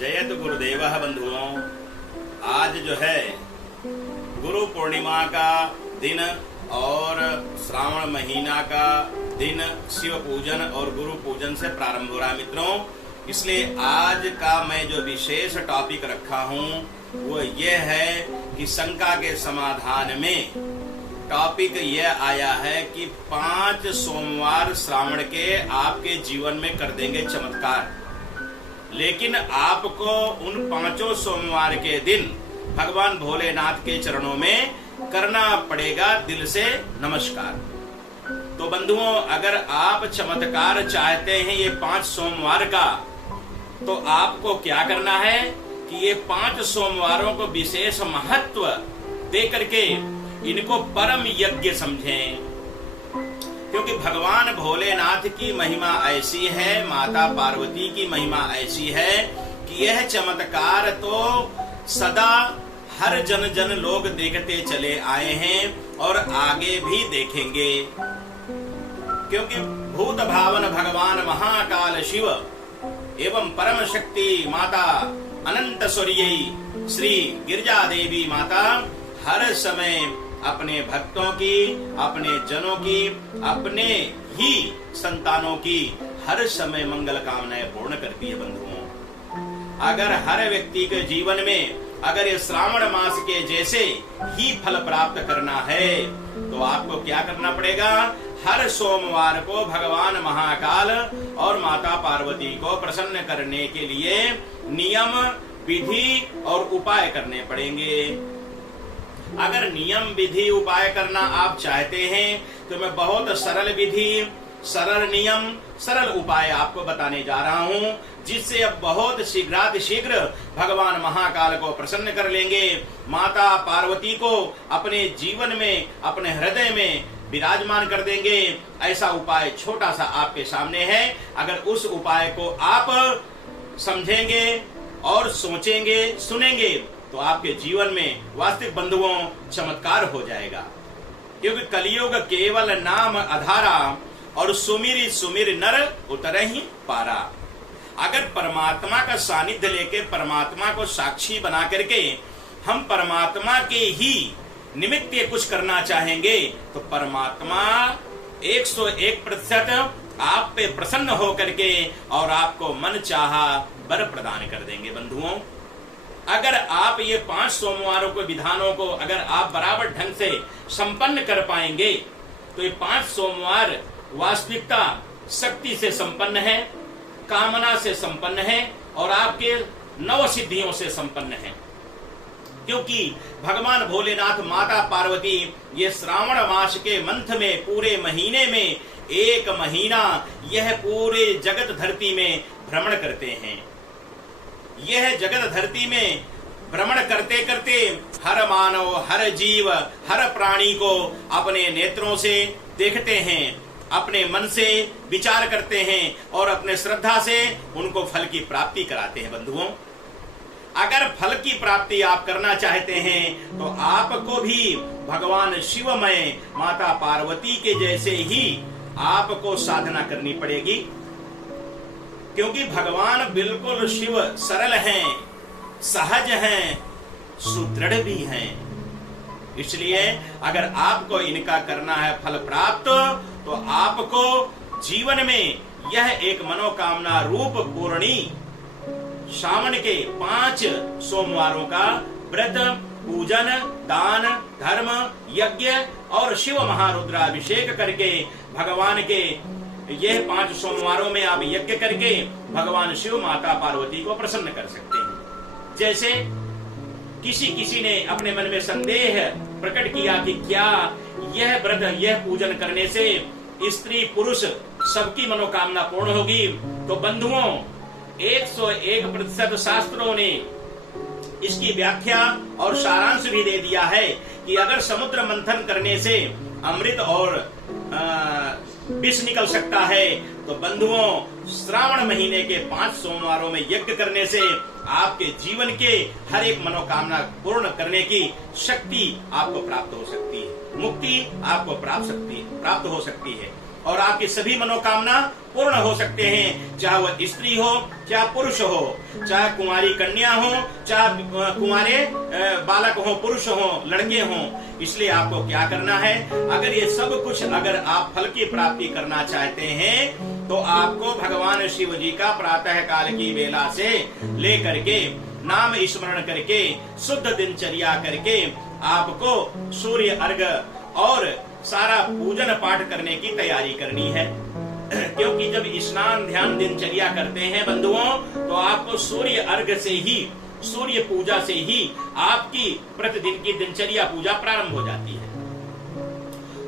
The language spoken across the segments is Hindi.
जयत गुरुदेव बंधुओं, आज जो है गुरु पूर्णिमा का दिन और श्रावण महीना का दिन शिव पूजन और गुरु पूजन से प्रारंभ हो रहा है मित्रों। इसलिए आज का मैं जो विशेष टॉपिक रखा हूँ वो ये है कि शंका के समाधान में टॉपिक यह आया है कि 5 सोमवार श्रावण के आपके जीवन में कर देंगे चमत्कार, लेकिन आपको उन 5 सोमवार के दिन भगवान भोलेनाथ के चरणों में करना पड़ेगा दिल से नमस्कार। तो बंधुओं, अगर आप चमत्कार चाहते हैं ये 5 सोमवार का, तो आपको क्या करना है कि ये 5 सोमवारों को विशेष महत्व दे करके इनको परम यज्ञ समझें, क्योंकि भगवान भोलेनाथ की महिमा ऐसी है, माता पार्वती की महिमा ऐसी है कि यह चमत्कार तो सदा हर जन जन लोग देखते चले आए हैं और आगे भी देखेंगे, क्योंकि भूत भावन भगवान महाकाल शिव एवं परम शक्ति माता अनंत सूर्य श्री गिरिजा देवी माता हर समय अपने भक्तों की, अपने जनों की, अपने ही संतानों की हर समय मंगल कामनाएं पूर्ण करती है। बंधुओं, अगर हर व्यक्ति के जीवन में अगर ये श्रावण मास के जैसे ही फल प्राप्त करना है तो आपको क्या करना पड़ेगा? हर सोमवार को भगवान महाकाल और माता पार्वती को प्रसन्न करने के लिए नियम, विधि और उपाय करने पड़ेंगे। अगर नियम, विधि, उपाय करना आप चाहते हैं तो मैं बहुत सरल विधि, सरल नियम, सरल उपाय आपको बताने जा रहा हूं, जिससे अब बहुत शीघ्र भगवान महाकाल को प्रसन्न कर लेंगे, माता पार्वती को अपने जीवन में, अपने हृदय में विराजमान कर देंगे। ऐसा उपाय छोटा सा आपके सामने है। अगर उस उपाय को आप समझेंगे और सोचेंगे, सुनेंगे, तो आपके जीवन में वास्तविक बंधुओं चमत्कार हो जाएगा, क्योंकि कलियुग केवल नाम आधारा और सुमिर सुमिर नर उतरे ही पारा। अगर परमात्मा का सानिध्य लेके, परमात्मा को साक्षी बना करके हम परमात्मा के ही निमित्त कुछ करना चाहेंगे तो परमात्मा 101% आप पे प्रसन्न हो करके और आपको मन चाहा वर प्रदान कर देंगे। बंधुओं, अगर आप ये 5 सोमवारों को, विधानों को अगर आप बराबर ढंग से संपन्न कर पाएंगे तो ये 5 सोमवार वास्तविकता शक्ति से संपन्न है, कामना से संपन्न है और आपके 9 सिद्धियों से संपन्न है, क्योंकि भगवान भोलेनाथ, माता पार्वती ये श्रावण मास के मंथ में, पूरे महीने में 1 महीना यह पूरे जगत धरती में भ्रमण करते हैं। यह जगत धरती में भ्रमण करते करते हर मानव, हर जीव, हर प्राणी को अपने नेत्रों से देखते हैं, अपने मन से विचार करते हैं और अपने श्रद्धा से उनको फल की प्राप्ति कराते हैं। बंधुओं, अगर फल की प्राप्ति आप करना चाहते हैं तो आपको भी भगवान शिवमय माता पार्वती के जैसे ही आपको साधना करनी पड़ेगी, क्योंकि भगवान बिल्कुल शिव सरल हैं, सहज हैं, सुदृढ़ भी हैं। इसलिए अगर आपको इनका करना है फल प्राप्त, तो आपको जीवन में यह एक मनोकामना रूप पूर्णी श्रावण के 5 सोमवारों का व्रत, पूजन, दान, धर्म, यज्ञ और शिव महारुद्राभिषेक करके भगवान के यह 5 सोमवारों में आप यज्ञ करके भगवान शिव, माता पार्वती को प्रसन्न कर सकते हैं। जैसे किसी ने अपने मन में संदेह प्रकट किया कि क्या यह व्रत, यह पूजन करने से स्त्री पुरुष सबकी मनोकामना पूर्ण होगी, तो बंधुओं 101% शास्त्रों ने इसकी व्याख्या और सारांश भी दे दिया है कि अगर समुद्र मंथन करने से अमृत और विष निकल सकता है, तो बंधुओं श्रावण महीने के 5 सोमवारों में यज्ञ करने से आपके जीवन के हर एक मनोकामना पूर्ण करने की शक्ति आपको प्राप्त हो सकती है, मुक्ति आपको प्राप्त हो सकती है। और आपकी सभी मनोकामना पूर्ण हो सकते हैं, चाहे वह स्त्री हो चाहे पुरुष हो, चाहे कुंवारी कन्या हो चाहे कुंवारे बालक हो, पुरुष हो, लड़के हो। इसलिए आपको क्या करना है, अगर ये सब कुछ अगर आप फल की प्राप्ति करना चाहते हैं तो आपको भगवान शिव जी का प्रातः काल की बेला से लेकर के नाम स्मरण करके शुद्ध दिनचर्या करके आपको सूर्य अर्घ और सारा पूजन पाठ करने की तैयारी करनी है। क्योंकि जब स्नान ध्यान दिनचर्या करते हैं बंधुओं, तो आपको सूर्य अर्घ से ही, सूर्य पूजा से ही आपकी प्रतिदिन की दिनचर्या पूजा प्रारंभ हो जाती है।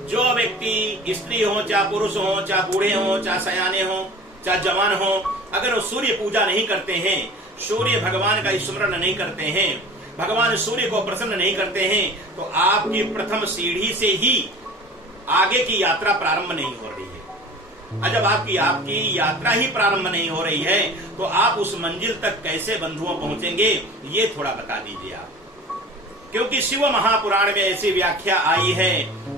जो व्यक्ति स्त्री हो चाहे पुरुष हो, चाहे बूढ़े हो चाहे सयाने हो चाहे जवान हो, अगर वो सूर्य पूजा नहीं करते हैं, सूर्य भगवान का स्मरण नहीं करते हैं, भगवान सूर्य को प्रसन्न नहीं करते हैं, तो आपकी प्रथम सीढ़ी से ही आगे की यात्रा प्रारंभ नहीं हो रही है। जब आपकी यात्रा ही प्रारंभ नहीं हो रही है तो आप उस मंजिल तक कैसे बंधुओं पहुंचेंगे, ये थोड़ा बता दीजिए आप। क्योंकि शिव महापुराण में ऐसी व्याख्या आई है,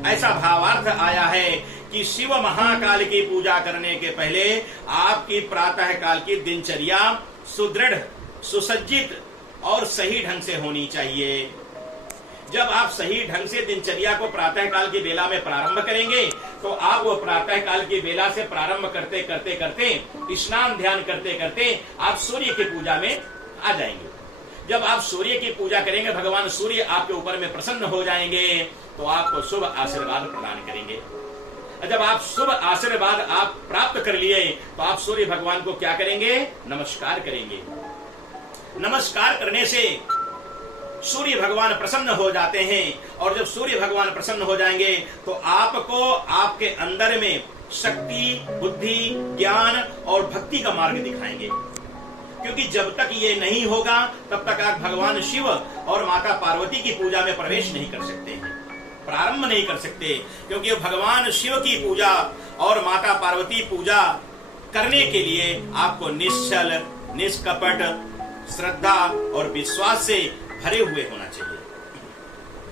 ऐसा भावार्थ आया है कि शिव महाकाल की पूजा करने के पहले आपकी प्रातः काल की दिनचर्या सुदृढ़, सुसज्जित और सही ढंग से होनी चाहिए। जब आप सही ढंग से दिनचर्या को प्रातः काल की बेला में प्रारंभ करेंगे तो आप वो प्रातः काल की बेला से प्रारंभ करते करते करते स्नान ध्यान करते करते आप सूर्य की पूजा में आ जाएंगे। जब आप सूर्य की पूजा करेंगे, भगवान सूर्य आपके ऊपर में प्रसन्न हो जाएंगे तो आपको शुभ आशीर्वाद प्रदान करेंगे। जब आप शुभ आशीर्वाद आप प्राप्त कर लिए तो आप सूर्य भगवान को क्या करेंगे, नमस्कार करेंगे। नमस्कार करने से सूर्य भगवान प्रसन्न हो जाते हैं, और जब सूर्य भगवान प्रसन्न हो जाएंगे तो आपको आपके अंदर में शक्ति, बुद्धि, ज्ञान और भक्ति का मार्ग दिखाएंगे। क्योंकि जब तक ये नहीं होगा तब तक आप भगवान शिव और माता पार्वती की पूजा में प्रवेश नहीं कर सकते हैं, प्रारंभ नहीं कर सकते। क्योंकि भगवान शिव की पूजा और माता पार्वती पूजा करने के लिए आपको निश्चल, निष्कपट, श्रद्धा और विश्वास से भरे हुए होना चाहिए।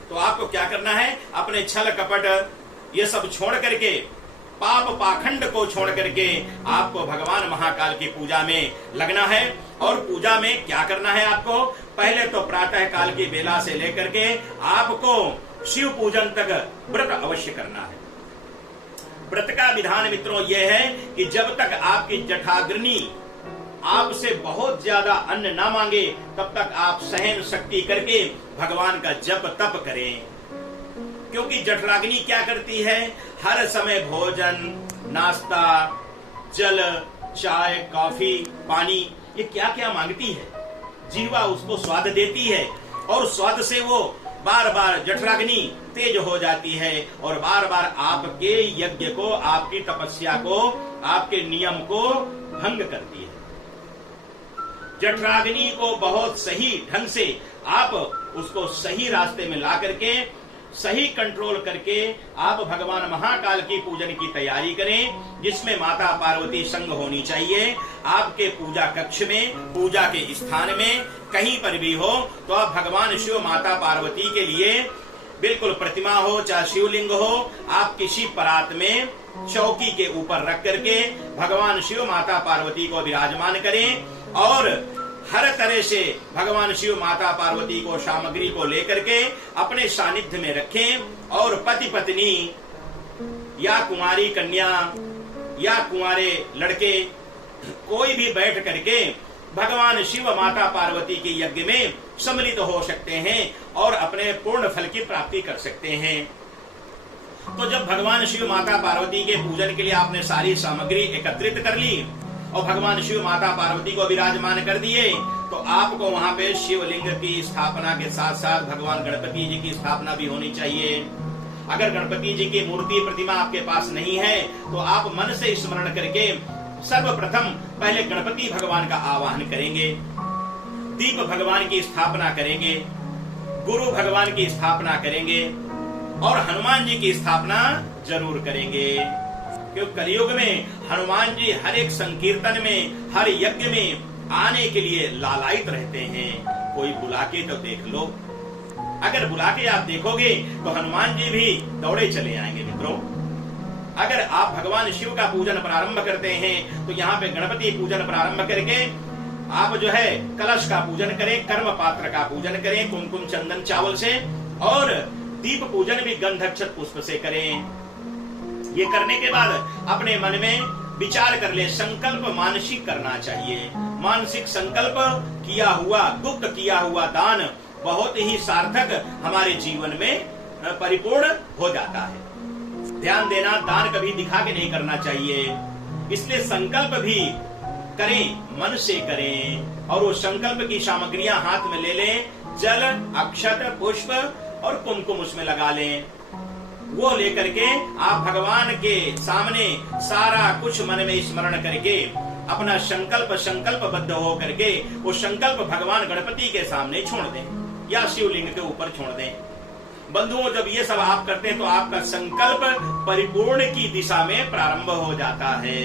तो आपको क्या करना है, अपने छल कपट ये सब छोड़ करके, पाप पाखंड को छोड़ करके आपको भगवान महाकाल की पूजा में लगना है। और पूजा में क्या करना है आपको, पहले तो प्रातः काल की बेला से लेकर के आपको शिव पूजन तक व्रत अवश्य करना है। व्रत का विधान मित्रों यह है कि जब तक आपकी जठाग्नि आपसे बहुत ज्यादा अन्न ना मांगे तब तक आप सहन शक्ति करके भगवान का जप तप करें। क्योंकि जठराग्नि क्या करती है, हर समय भोजन, नाश्ता, जल, चाय, कॉफी, पानी, ये क्या क्या मांगती है। जीवा उसको स्वाद देती है और स्वाद से वो बार बार जठराग्नि तेज हो जाती है और बार बार आपके यज्ञ को, आपकी तपस्या को, आपके नियम को भंग करती है। जठराग्नि को बहुत सही ढंग से आप उसको सही रास्ते में ला करके, सही कंट्रोल करके आप भगवान महाकाल की पूजन की तैयारी करें, जिसमें माता पार्वती संग होनी चाहिए। आपके पूजा कक्ष में, पूजा के स्थान में कहीं पर भी हो तो आप भगवान शिव माता पार्वती के लिए बिल्कुल प्रतिमा हो चाहे शिवलिंग हो, आप किसी परात में चौकी के ऊपर रख करके भगवान शिव माता पार्वती को विराजमान करें और हर तरह से भगवान शिव माता पार्वती को सामग्री को लेकर के अपने सानिध्य में रखें। और पति पत्नी या कुंवारी कन्या या कुंवारे लड़के कोई भी बैठ करके भगवान शिव माता पार्वती के यज्ञ में सम्मिलित हो सकते हैं और अपने पूर्ण फल की प्राप्ति कर सकते हैं। तो जब भगवान शिव माता पार्वती के पूजन के लिए आपने सारी सामग्री एकत्रित कर ली और भगवान शिव माता पार्वती को विराजमान कर दिए, तो आपको वहां पे शिवलिंग की स्थापना के साथ साथ भगवान गणपति जी की स्थापना भी होनी चाहिए। अगर गणपति जी की मूर्ति प्रतिमा आपके पास नहीं है तो आप मन से स्मरण करके सर्वप्रथम पहले गणपति भगवान का आवाहन करेंगे, दीप भगवान की स्थापना करेंगे, गुरु भगवान की स्थापना करेंगे और हनुमान जी की स्थापना जरूर करेंगे। क्योंकि कलयुग में हनुमान जी हर एक संकीर्तन में, हर यज्ञ में आने के लिए लालायित रहते हैं। कोई बुला के तो देख लो, अगर बुला के आप देखोगे तो हनुमान जी भी दौड़े चले आएंगे मित्रों। अगर आप भगवान शिव का पूजन प्रारंभ करते हैं तो यहाँ पे गणपति पूजन प्रारंभ करके आप जो है कलश का पूजन करें, कर्म पात्र का पूजन करें कुमकुम चंदन चावल से, और दीप पूजन भी गंध अक्षत पुष्प से करें। ये करने के बाद अपने मन में विचार कर ले, संकल्प मानसिक करना चाहिए। मानसिक संकल्प किया हुआ, गुप्त किया हुआ दान बहुत ही सार्थक हमारे जीवन में परिपूर्ण हो जाता है। ध्यान देना, दान कभी दिखा के नहीं करना चाहिए, इसलिए संकल्प भी करें, मन से करें, और वो संकल्प की सामग्रियां हाथ में ले लें, जल, अक्षत, पुष्प और कुमकुम उसमें लगा लें। वो लेकर के आप भगवान के सामने सारा कुछ मन में स्मरण करके अपना संकल्पबद्ध हो करके वो संकल्प भगवान गणपति के सामने छोड़ दें या शिवलिंग के ऊपर छोड़ दें। बंधुओं, जब ये सब आप करते हैं तो आपका संकल्प परिपूर्ण की दिशा में प्रारंभ हो जाता है।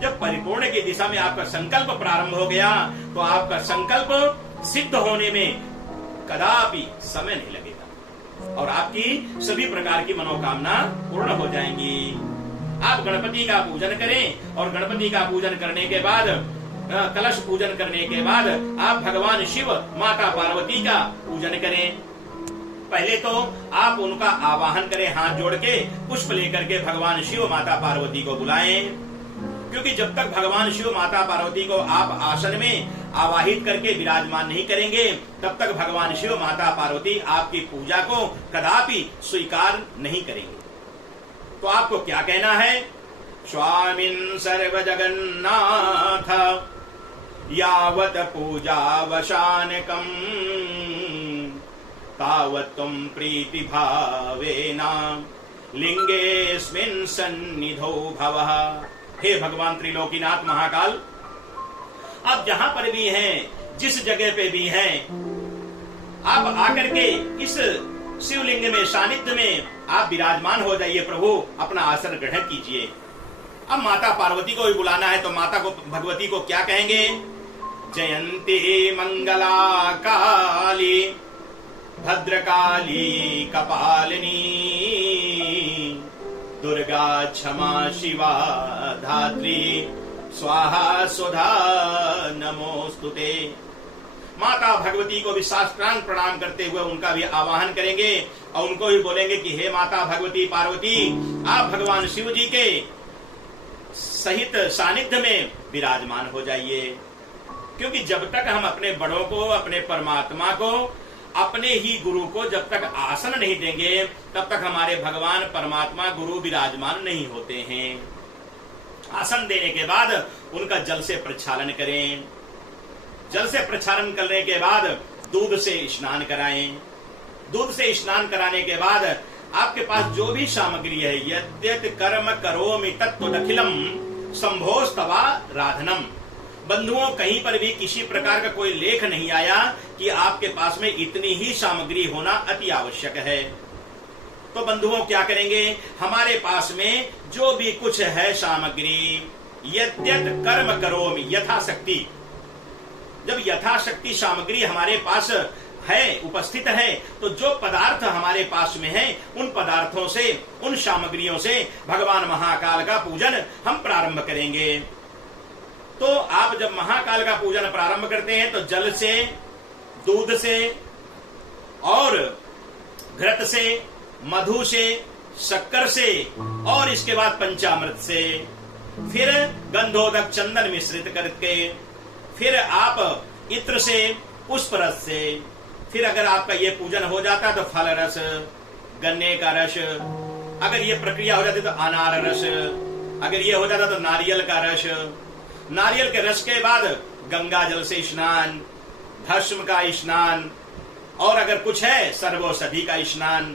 जब परिपूर्ण की दिशा में आपका संकल्प प्रारंभ हो गया तो आपका संकल्प सिद्ध होने में कदापि समय नहीं लगेगा और आपकी सभी प्रकार की मनोकामना पूर्ण हो जाएंगी। आप गणपति का पूजन करें और गणपति का पूजन करने के बाद, कलश पूजन करने के बाद आप भगवान शिव, माता पार्वती का पूजन करें। पहले तो आप उनका आवाहन करें, हाथ जोड़ के पुष्प लेकर के भगवान शिव माता पार्वती को बुलाएं, क्योंकि जब तक भगवान शिव माता पार्वती को आप आसन में आवाहित करके विराजमान नहीं करेंगे तब तक भगवान शिव माता पार्वती आपकी पूजा को कदापि स्वीकार नहीं करेंगे। तो आपको क्या कहना है? स्वामिन् सर्व जगन्नाथ यावत पूजा वशानकम तावत् त्वं प्रीति भावेना लिंगेस्मिन् सन्निधौ भवः। हे भगवान त्रिलोकीनाथ महाकाल, आप जहां पर भी हैं, जिस जगह पे भी हैं, आप आकर के इस शिवलिंग में, सानिध्य में आप विराजमान हो जाइए। प्रभु, अपना आसन ग्रहण कीजिए। अब माता पार्वती को भी बुलाना है, तो माता को, भगवती को क्या कहेंगे? जयंती मंगला काली भद्रकाली कपालिनी दुर्गा क्षमा शिवा धात्री स्वाहा सुधा नमोस्तुते। माता भगवती को भी साष्टांग प्रणाम करते हुए उनका भी आवाहन करेंगे और उनको भी बोलेंगे कि हे माता भगवती पार्वती, आप भगवान शिव जी के सहित सानिध्य में विराजमान हो जाइए। क्योंकि जब तक हम अपने बड़ों को, अपने परमात्मा को, अपने ही गुरु को जब तक आसन नहीं देंगे तब तक हमारे भगवान परमात्मा गुरु विराजमान नहीं होते हैं। आसन देने के बाद उनका जल से प्रक्षालन करें। जल से प्रक्षालन करने के बाद दूध से स्नान कराएं। दूध से स्नान कराने के बाद आपके पास जो भी सामग्री है, यद्यत कर्म करोमि तत्तदखिलम संभोस्तवा राधनम। बंधुओं, कहीं पर भी किसी प्रकार का कोई लेख नहीं आया कि आपके पास में इतनी ही सामग्री होना अति आवश्यक है। तो बंधुओं क्या करेंगे? हमारे पास में जो भी कुछ है सामग्री, यद्यत कर्म करोमि, यथाशक्ति। जब यथाशक्ति सामग्री हमारे पास है, उपस्थित है, तो जो पदार्थ हमारे पास में है उन पदार्थों से, उन सामग्रियों से भगवान महाकाल का पूजन हम प्रारंभ करेंगे। तो आप जब महाकाल का पूजन प्रारंभ करते हैं तो जल से, दूध से और घृत से, मधु से, शक्कर से और इसके बाद पंचामृत से, फिर गंधोदक चंदन मिश्रित करके, फिर आप इत्र से, पुष्प रस से, फिर अगर आपका ये पूजन हो जाता है तो फल रस, गन्ने का रस, अगर ये प्रक्रिया हो जाती तो अनार रस, अगर ये हो जाता तो नारियल का रस, नारियल के रस के बाद गंगा जल से स्नान, भस्म का स्नान और अगर कुछ है सर्वौषधि का स्नान।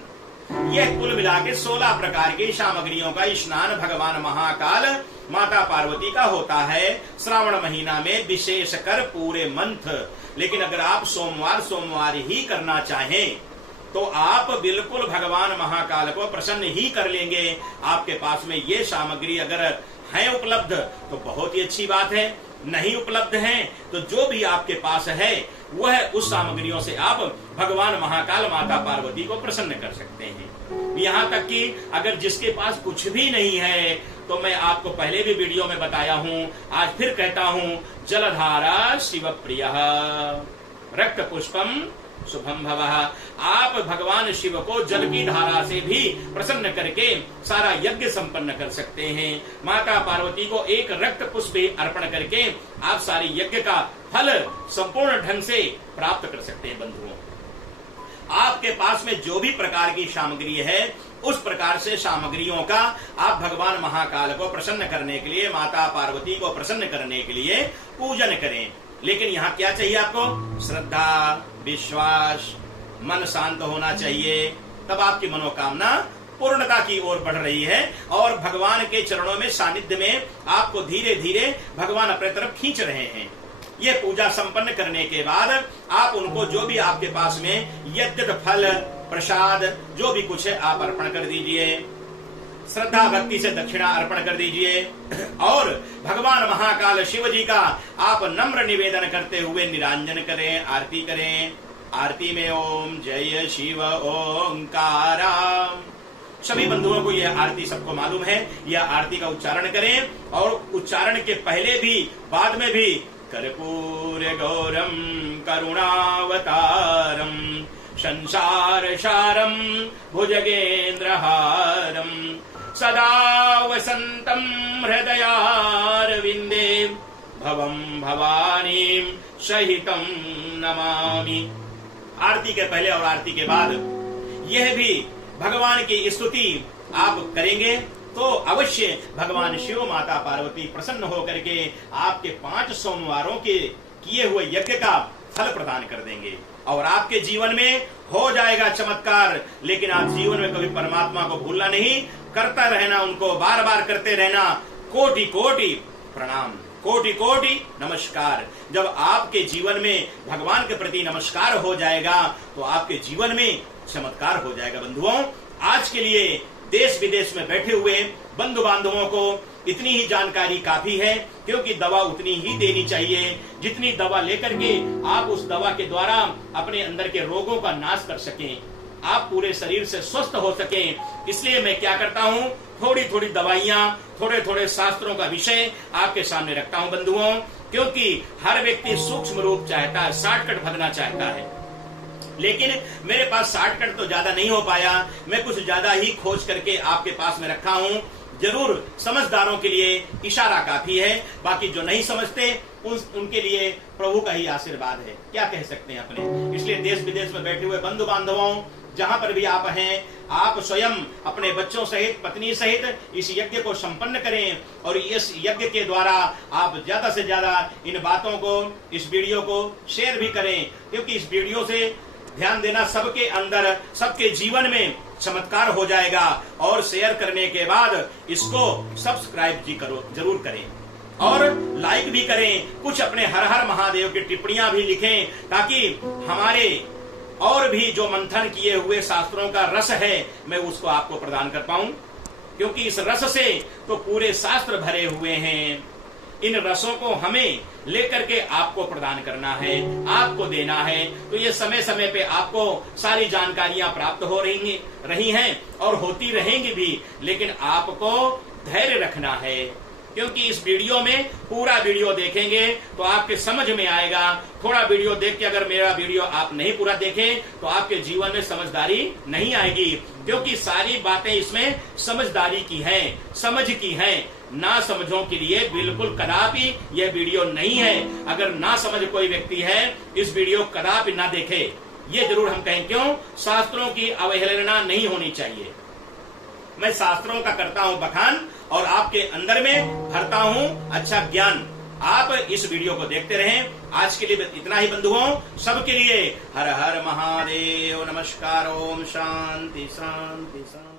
यह कुल मिला के 16 प्रकार की सामग्रियों का स्नान भगवान महाकाल माता पार्वती का होता है श्रावण महीना में, विशेष कर पूरे मंथ। लेकिन अगर आप सोमवार ही करना चाहें तो आप बिल्कुल भगवान महाकाल को प्रसन्न ही कर लेंगे। आपके पास में ये सामग्री अगर है उपलब्ध तो बहुत ही अच्छी बात है। नहीं उपलब्ध हैं तो जो भी आपके पास है वह उस सामग्रियों से आप भगवान महाकाल माता पार्वती को प्रसन्न कर सकते हैं। यहाँ तक कि अगर जिसके पास कुछ भी नहीं है तो मैं आपको पहले भी वीडियो में बताया हूं, आज फिर कहता हूं, जलधारा शिव प्रिय रक्त पुष्पम शुभम भवः। आप भगवान शिव को जल की धारा से भी प्रसन्न करके सारा यज्ञ संपन्न कर सकते हैं। माता पार्वती को एक रक्त पुष्प अर्पण करके आप सारे यज्ञ का फल संपूर्ण ढंग से प्राप्त कर सकते हैं। बंधुओं, आपके पास में जो भी प्रकार की सामग्री है उस प्रकार से सामग्रियों का आप भगवान महाकाल को प्रसन्न करने के लिए, माता पार्वती को प्रसन्न करने के लिए पूजन करें। लेकिन यहाँ क्या चाहिए आपको? श्रद्धा, विश्वास, मन शांत होना चाहिए, तब आपकी मनोकामना पूर्णता की ओर बढ़ रही है और भगवान के चरणों में सानिध्य में आपको धीरे धीरे भगवान अपने तरफ खींच रहे हैं। ये पूजा संपन्न करने के बाद आप उनको जो भी आपके पास में यज्ञ फल प्रसाद जो भी कुछ है आप अर्पण कर दीजिए। श्रद्धा भक्ति से दक्षिणा अर्पण कर दीजिए और भगवान महाकाल शिव जी का आप नम्र निवेदन करते हुए निरांजन करें, आरती करें। आरती में ओम जय शिव ओंकारा। सभी बंधुओं को यह आरती सबको मालूम है, यह आरती का उच्चारण करें और उच्चारण के पहले भी बाद में भी कर्पूर गौरम करुणावतारम संसार सारम भुजगेन्द्रहारम सदा वसंतम हृदयारविंदे भवम भवानीं सहितं नमामि। आरती के पहले और आरती के बाद यह भी भगवान की स्तुति आप करेंगे तो अवश्य भगवान शिव माता पार्वती प्रसन्न होकर के आपके 5 सोमवारों के किए हुए यज्ञ का फल प्रदान कर देंगे और आपके जीवन में हो जाएगा चमत्कार। लेकिन आप जीवन में कभी परमात्मा को भूलना नहीं, करता रहना, उनको बार बार करते रहना। कोटि कोटि प्रणाम, कोटि कोटि नमस्कार। जब आपके जीवन में भगवान के प्रति नमस्कार हो जाएगा तो आपके जीवन में चमत्कार हो जाएगा। बंधुओं, आज के लिए देश विदेश में बैठे हुए बंधु बांधवों को इतनी ही जानकारी काफी है, क्योंकि दवा उतनी ही देनी चाहिए जितनी दवा लेकर के आप उस दवा के द्वारा अपने अंदर के रोगों का नाश कर सकें, आप पूरे शरीर से स्वस्थ हो सकें। इसलिए मैं क्या करता हूँ, थोड़ी थोड़ी दवाइयाँ, थोड़े थोड़े शास्त्रों का विषय आपके सामने रखता हूँ बंधुओं, क्योंकि हर व्यक्ति सूक्ष्म रूप चाहता है, शॉर्टकट भगना चाहता है। लेकिन मेरे पास शॉर्टकट तो ज्यादा नहीं हो पाया, मैं कुछ ज्यादा ही खोज करके आपके पास में रखा हूँ। जरूर समझदारों के लिए इशारा काफी है, बाकी जो नहीं समझते उनके लिए प्रभु का ही आशीर्वाद है, क्या कह सकते हैं अपने। इसलिए देश विदेश में बैठे हुए बंधु बांधवों, जहां पर भी आप हैं, आप स्वयं अपने बच्चों सहित, पत्नी सहित इस यज्ञ को संपन्न करें और इस यज्ञ के द्वारा आप ज्यादा से ज्यादा इन बातों को, इस वीडियो को शेयर भी करें, क्योंकि इस वीडियो से ध्यान देना सबके अंदर, सबके जीवन में चमत्कार हो जाएगा। और शेयर करने के बाद इसको सब्सक्राइब जी करो, जरूर करें और लाइक भी करें। कुछ अपने हर हर महादेव की टिप्पणियां भी लिखें, ताकि हमारे और भी जो मंथन किए हुए शास्त्रों का रस है मैं उसको आपको प्रदान कर पाऊं, क्योंकि इस रस से तो पूरे शास्त्र भरे हुए हैं। इन रसों को हमें लेकर के आपको प्रदान करना है, आपको देना है। तो ये समय समय पे आपको सारी जानकारियां प्राप्त हो रही हैं और होती रहेंगी भी, लेकिन आपको धैर्य रखना है, क्योंकि इस वीडियो में पूरा वीडियो देखेंगे तो आपके समझ में आएगा। थोड़ा वीडियो देख के अगर मेरा वीडियो आप नहीं पूरा देखें तो आपके जीवन में समझदारी नहीं आएगी, क्योंकि सारी बातें इसमें समझदारी की हैं, समझ की हैं। ना समझों के लिए बिल्कुल कदापि यह वीडियो नहीं है। अगर ना समझ कोई व्यक्ति है इस वीडियो कदापि ना देखे, ये जरूर हम कहें। क्यों? शास्त्रों की अवहेलना नहीं होनी चाहिए। मैं शास्त्रों का करता हूं बखान और आपके अंदर में भरता हूं अच्छा ज्ञान। आप इस वीडियो को देखते रहें। आज के लिए इतना ही बंधुओं, सबके लिए हर हर महादेव, नमस्कार, ओम शांति शांति शांति।